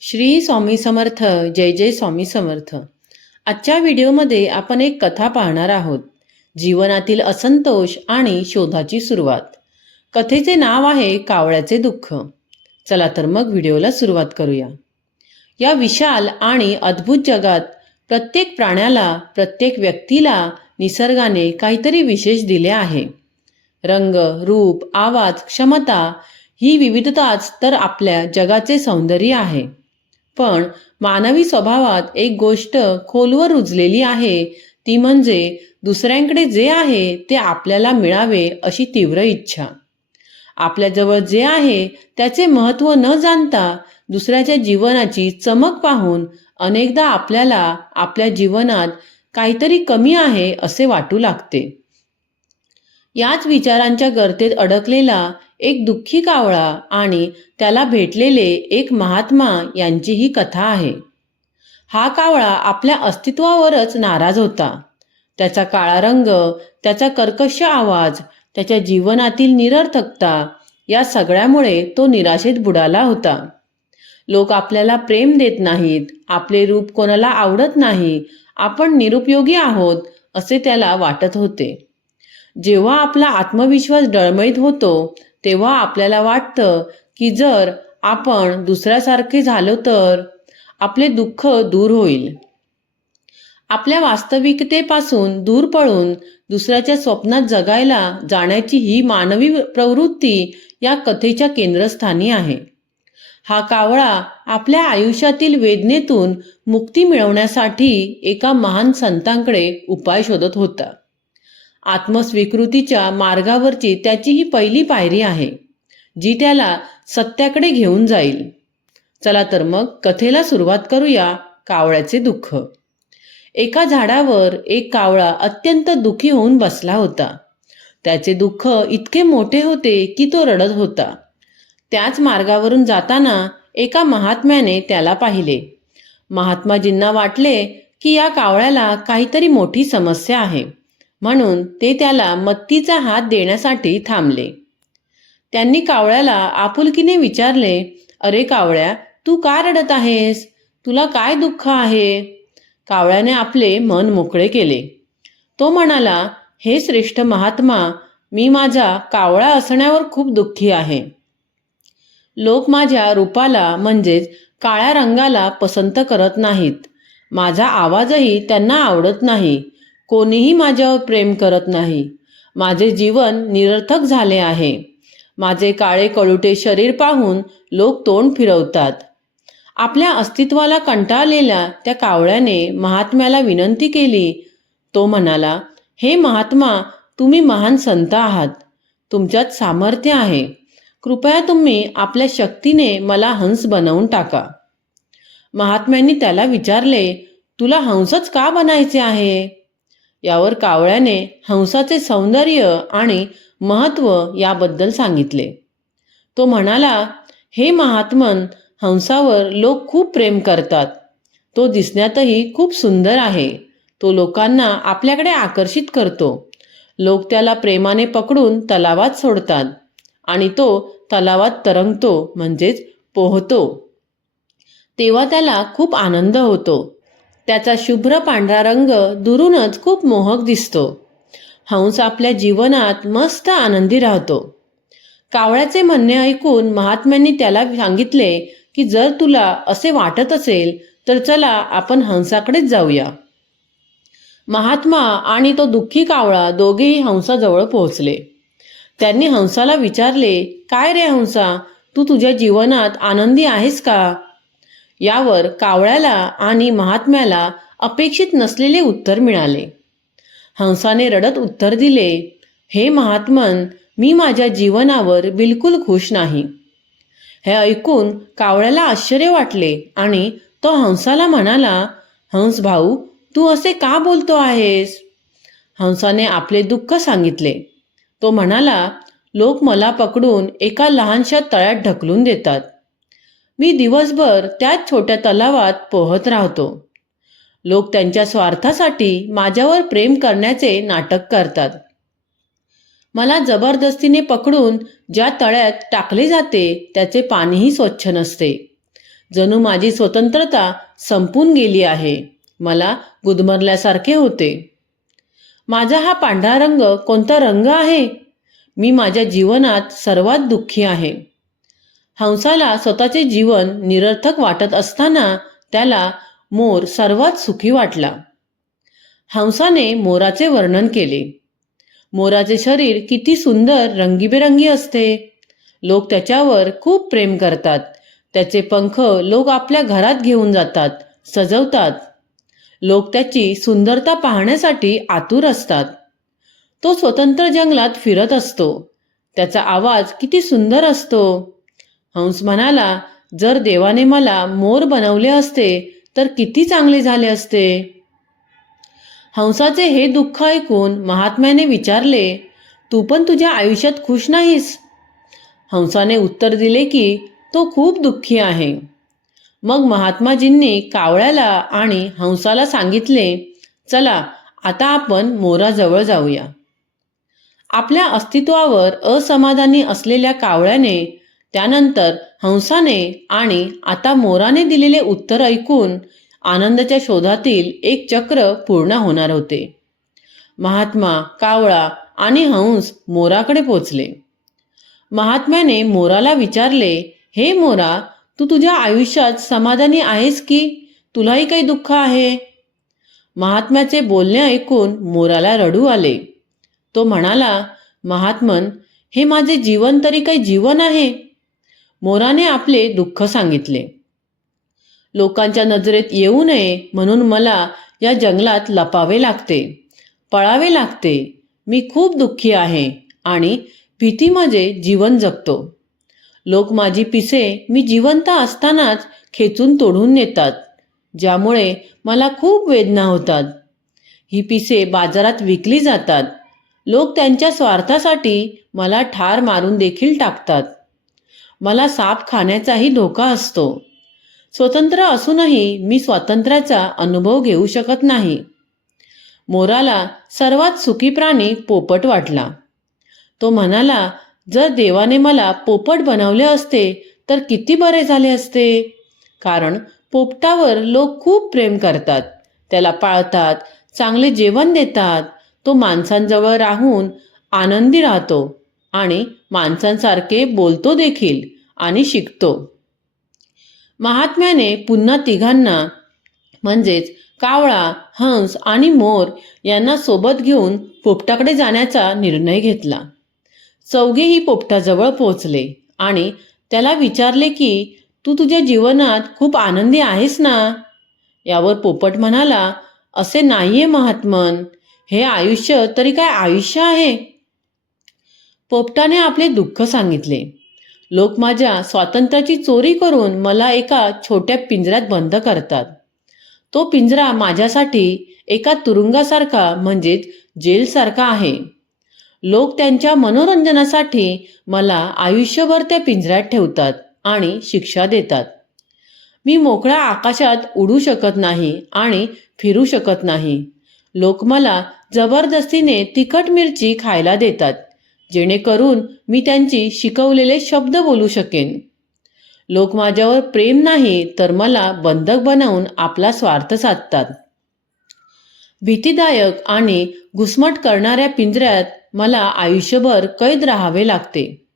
श्री स्वामी समर्थ जय जय स्वामी समर्थ. आजच्या व्हिडिओमध्ये आपण एक कथा पाहणार आहोत. जीवनातील असंतोष आणि शोधाची सुरुवात. कथेचे नाव आहे कावळ्याचे दुःख. चला तर मग व्हिडिओला सुरुवात करूया. या विशाल आणि अद्भुत जगात प्रत्येक प्राण्याला प्रत्येक व्यक्तीला निसर्गाने काहीतरी विशेष दिले आहे. रंग रूप आवाज क्षमता ही विविधताच तर आपल्या जगाचे सौंदर्य आहे. पण मानवी स्वभावात एक गोष्ट खोलवर रुजलेली आहे. ती म्हणजे दुसऱ्यांकडे जे आहे ते आपल्याला मिळावे अशी तीव्र इच्छा. आपल्याजवळ जे आहे त्याचे महत्त्व न जाणता दुसऱ्याच्या जीवनाची चमक पाहून अनेकदा आपल्याला आपल्या जीवनात काहीतरी कमी आहे असे वाटू लागते. याच विचारांच्या गर्तेत अडकलेला एक दुःखी कावळा आणि त्याला भेटलेले एक महात्मा यांची ही कथा आहे. हा कावळा आपल्या अस्तित्वावरच नाराज होता. त्याचा काळा रंग त्याचा कर्कश आवाज त्याच्या जीवनातील निरर्थकता या सगळ्यामुळे तो निराशेत बुडाला होता. लोक आपल्याला प्रेम देत नाहीत आपले रूप कोणाला आवडत नाही आपण निरुपयोगी आहोत असे त्याला वाटत होते. जेव्हा आपला आत्मविश्वास डळमळीत होतो तेव्हा आपल्याला वाटतं की जर आपण दुसऱ्यासारखे झालो तर आपले दुःख दूर होईल. आपल्या वास्तविकतेपासून दूर पळून दुसऱ्याच्या स्वप्नात जगायला जाण्याची ही मानवी प्रवृत्ती या कथेच्या केंद्रस्थानी आहे. हा कावळा आपल्या आयुष्यातील वेदनेतून मुक्ती मिळवण्यासाठी एका महान संतांकडे उपाय शोधत होता. आत्मस्वीकृतीच्या मार्गावरची त्याची ही पहिली पायरी आहे जी त्याला सत्याकडे घेऊन जाईल. चला तर मग कथेला सुरुवात करूया कावळ्याचे दुःख. एका झाडावर एक कावळा अत्यंत दुखी होऊन बसला होता. त्याचे दुःख इतके मोठे होते की तो रडत होता. त्याच मार्गावरून जाताना एका महात्म्याने त्याला पाहिले. महात्माजींना वाटले की या कावळ्याला काहीतरी मोठी समस्या आहे. म्हणून ते त्याला मत्तीचा हात देण्यासाठी थांबले. त्यांनी कावळ्याला आपुलकीने विचारले अरे कावळ्या तू का रडत आहेस? तुला काय दुःख आहे? कावळ्याने आपले मन मोकळे केले. तो म्हणाला हे श्रेष्ठ महात्मा मी माझा कावळा असण्यावर खूप दुःखी आहे. लोक माझ्या रूपाला म्हणजेच काळ्या रंगाला पसंत करत नाहीत. माझा आवाजही त्यांना आवडत नाही. कोणीही माझ्यावर प्रेम करत नाही. माझे जीवन निरर्थक झाले आहे. माझे काळे कळुटे शरीर पाहून लोक तोंड फिरवतात. आपल्या अस्तित्वाला कंटाळलेल्या त्या कावळ्याने महात्म्याला विनंती केली. तो म्हणाला हे महात्मा तुम्ही महान संत आहात. तुमच्यात सामर्थ्य आहे. कृपया तुम्ही आपल्या शक्तीने मला हंस बनवून टाका. महात्म्यांनी त्याला विचारले तुला हंसच का बनायचे आहे? यावर कावळ्याने हंसाचे सौंदर्य आणि महत्त्व याबद्दल सांगितले. तो म्हणाला हे महात्मन हंसावर लोक खूप प्रेम करतात. तो दिसण्यातही खूप सुंदर आहे. तो लोकांना आपल्याकडे आकर्षित करतो. लोक त्याला प्रेमाने पकडून तलावात सोडतात आणि तो तलावात तरंगतो म्हणजेच पोहतो. तेव्हा त्याला खूप आनंद होतो. त्याचा शुभ्र पांढरा रंग दुरूनच खूप मोहक दिसतो. हंस आपल्या जीवनात मस्त आनंदी राहतो. कावळ्याचे म्हणणे ऐकून महात्म्यांनी त्याला सांगितले की जर तुला असे वाटत असेल तर चला आपण हंसाकडेच जाऊया. महात्मा आणि तो दुःखी कावळा दोघेही हंसाजवळ पोहोचले. त्यांनी हंसाला विचारले काय रे हंसा? तू तुझ्या जीवनात आनंदी आहेस का? यावर कावळ्याला आणि महात्म्याला अपेक्षित नसलेले उत्तर मिळाले. हंसाने रडत उत्तर दिले हे महात्मन मी माझ्या जीवनावर बिलकुल खुश नाही. हे ऐकून कावळ्याला आश्चर्य वाटले आणि तो हंसाला म्हणाला हंस भाऊ तू असे का बोलतो आहेस? हंसाने आपले दुःख सांगितले. तो म्हणाला लोक मला पकडून एका लहानशा तळ्यात ढकलून देतात. मी दिवसभर त्याच छोट्या तलावात पोहत राहतो. लोक त्यांच्या स्वार्थासाठी माझ्यावर प्रेम करण्याचे नाटक करतात. मला जबरदस्तीने पकडून ज्या तळ्यात टाकले जाते त्याचे पाणीही स्वच्छ नसते. जणू माझी स्वतंत्रता संपून गेली आहे. मला गुदमरल्यासारखे होते. माझा हा पांढरा रंग कोणता रंग आहे? मी माझ्या जीवनात सर्वात दुःखी आहे. हंसाला स्वतःचे जीवन निरर्थक वाटत असताना त्याला मोर सर्वात सुखी वाटला. हंसाने मोराचे वर्णन केले. मोराचे शरीर किती सुंदर रंगीबेरंगी असते. लोक त्याच्यावर खूप प्रेम करतात. त्याचे पंख लोक आपल्या घरात घेऊन जातात सजवतात. लोक त्याची सुंदरता पाहण्यासाठी आतुर असतात. तो स्वतंत्र जंगलात फिरत असतो. त्याचा आवाज किती सुंदर असतो. हंस म्हणाला जर देवाने मला मोर बनवले असते तर किती चांगले झाले असते? हंसाचे हे दुःख ऐकून महात्म्याने विचारले तू पण तुझ्या आयुष्यात खुश नाहीस? हंसाने उत्तर दिले की तो खूप दुःखी आहे. मग महात्माजींनी कावळ्याला आणि हंसाला सांगितले चला आता आपण मोराजवळ जाऊया. आपल्या अस्तित्वावर असमाधानी असलेल्या कावळ्याने त्यानंतर हंसाने आणि आता मोराने दिलेले उत्तर ऐकून आनंदाच्या शोधातील एक चक्र पूर्ण होणार होते. महात्मा कावळा आणि हंस मोराकडे पोचले. महात्म्याने मोराला विचारले हे मोरा तू तुझ्या आयुष्यात समाधानी आहेस की? तुलाही काही दुःख आहे? महात्म्याचे बोलणे ऐकून मोराला रडू आले. तो म्हणाला महात्मन हे माझे जीवन तरी काही जीवन आहे. मोराने आपले दुःख सांगितले. लोकांच्या नजरेत येऊ नये म्हणून मला या जंगलात लपावे लागते पळावे लागते. मी खूप दुःखी आहे आणि भीतीमध्ये जीवन जगतो. लोक माझी पिसे मी जिवंत असतानाच खेचून तोडून नेतात ज्यामुळे मला खूप वेदना होतात. ही पिसे बाजारात विकली जातात. लोक त्यांच्या स्वार्थासाठी मला ठार मारून देखील टाकतात. मला साप खाण्याचाही धोका असतो. स्वतंत्र असूनही मी स्वातंत्र्याचा अनुभव घेऊ शकत नाही. मोराला सर्वात सुखी प्राणी पोपट वाटला. तो म्हणाला जर देवाने मला पोपट बनवले असते तर किती बरे झाले असते. कारण पोपटावर लोक खूप प्रेम करतात. त्याला पाळतात चांगले जेवण देतात. तो माणसांजवळ राहून आनंदी राहतो. आणि माणसांसारखे बोलतो देखील आणि शिकतो. महात्म्याने पुन्हा तिघांना म्हणजेच कावळा हंस आणि मोर यांना सोबत घेऊन पोपटाकडे जाण्याचा निर्णय घेतला. चौघेही पोपटाजवळ पोचले आणि त्याला विचारले की तू तुझ्या जीवनात खूप आनंदी आहेस ना? यावर पोपट म्हणाला असे नाहीये महात्मन. हे आयुष्य तरी काय आयुष्य आहे? पोपटाने आपले दुःख सांगितले. लोक माझ्या स्वातंत्र्याची चोरी करून मला एका छोट्या पिंजऱ्यात बंद करतात. तो पिंजरा माझ्यासाठी एका तुरुंगासारखा म्हणजेच जेलसारखा आहे. लोक त्यांच्या मनोरंजनासाठी मला आयुष्यभर त्या पिंजऱ्यात ठेवतात आणि शिक्षा देतात. मी मोकळ्या आकाशात उडू शकत नाही आणि फिरू शकत नाही. लोक मला जबरदस्तीने तिखट मिरची खायला देतात. जेणेकरून मी त्यांची शिकवलेले शब्द बोलू शकेन. लोक माझ्यावर प्रेम नाही तर मला बंधक बनवून आपला स्वार्थ साधतात. भीतीदायक आणि घुसमट करणाऱ्या पिंजऱ्यात मला आयुष्यभर कैद राहावे लागते.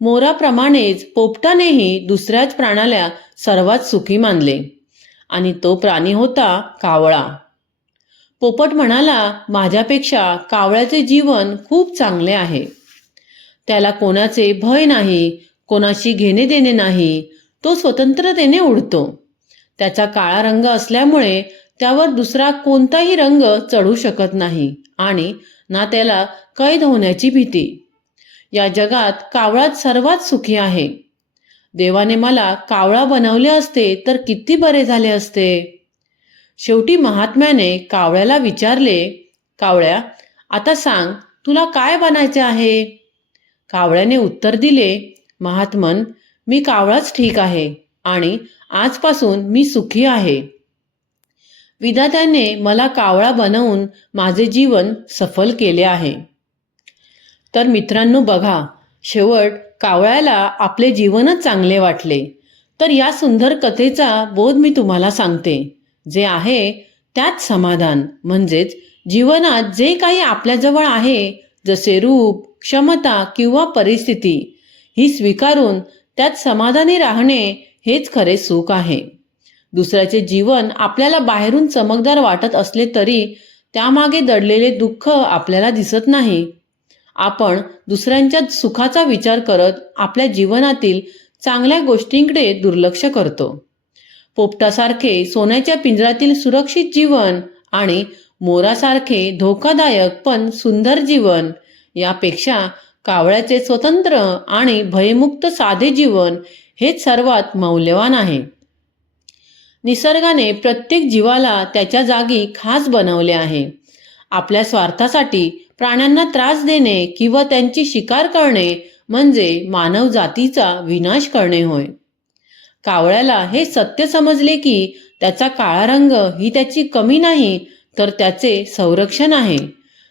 मोराप्रमाणेच पोपटानेही दुसऱ्याच प्राण्याला सर्वात सुखी मानले आणि तो प्राणी होता कावळा. पोपट म्हणाला माझ्यापेक्षा कावळ्याचे जीवन खूप चांगले आहे. त्याला कोणाचे भय नाही कोणाशी घेणे देणे नाही तो स्वतंत्रतेने उडतो. त्याचा काळा रंग असल्यामुळे त्यावर दुसरा कोणताही रंग चढू शकत नाही आणि ना त्याला कैद होण्याची भीती. या जगात कावळात सर्वात सुखी आहे. देवाने मला कावळा बनवले असते तर किती बरे झाले असते. शेवटी महात्म्याने कावळ्याला विचारले कावळ्या आता सांग तुला काय बनायचे आहे? कावळ्याने उत्तर दिले महात्मन मी कावळाच ठीक आहे आणि आजपासून मी सुखी आहे. विधात्याने मला कावळा बनवून माझे जीवन सफल केले आहे. तर मित्रांनो बघा शेवट कावळ्याला आपले जीवनच चांगले वाटले. तर या सुंदर कथेचा बोध मी तुम्हाला सांगते. जे आहे त्यात समाधान. म्हणजेच जीवनात जे काही आपल्याजवळ आहे जसे रूप क्षमता किंवा परिस्थिती ही स्वीकारून त्यात समाधानी राहणे हेच खरे सुख आहे. दुसऱ्याचे जीवन आपल्याला बाहेरून चमकदार वाटत असले तरी त्यामागे दडलेले दुःख आपल्याला दिसत नाही. आपण दुसऱ्यांच्या सुखाचा विचार करत आपल्या जीवनातील चांगल्या गोष्टींकडे दुर्लक्ष करतो. पोपटासारखे सोन्याच्या पिंजऱ्यातील सुरक्षित जीवन आणि मोरासारखे धोकादायक पण सुंदर जीवन. यापेक्षा कावळ्याचे स्वतंत्र आणि भयमुक्त साधे जीवन हेच सर्वात मौल्यवान आहे. निसर्गाने प्रत्येक जीवाला त्याच्या जागी खास बनवले आहे. आपल्या स्वार्थासाठी प्राण्यांना त्रास देणे किंवा त्यांची शिकार करणे म्हणजे मानव जातीचा विनाश करणे होय. कावळ्याला हे सत्य समजले की त्याचा काळा रंग ही त्याची कमी नाही तर त्याचे संरक्षण आहे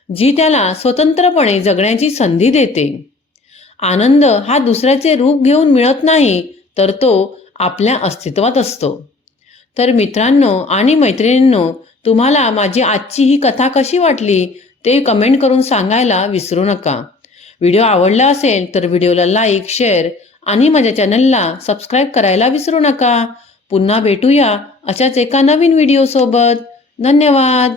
जी त्याला स्वतंत्रपणे जगण्याची संधी देते. आनंद हा दुसऱ्याचे रूप घेऊन मिळत नाही तर तो आपल्या अस्तित्वात असतो. तर मित्रांनो आणि मैत्रिणींनो तुम्हाला माझी आजची ही कथा कशी वाटली ते कमेंट करून सांगायला विसरू नका. व्हिडिओ आवडला असेल तर व्हिडिओला लाईक शेअर आणि माझ्या चॅनलला सबस्क्राईब करायला विसरू नका. पुन्हा भेटूया अशाच एका नवीन व्हिडिओसोबत. धन्यवाद.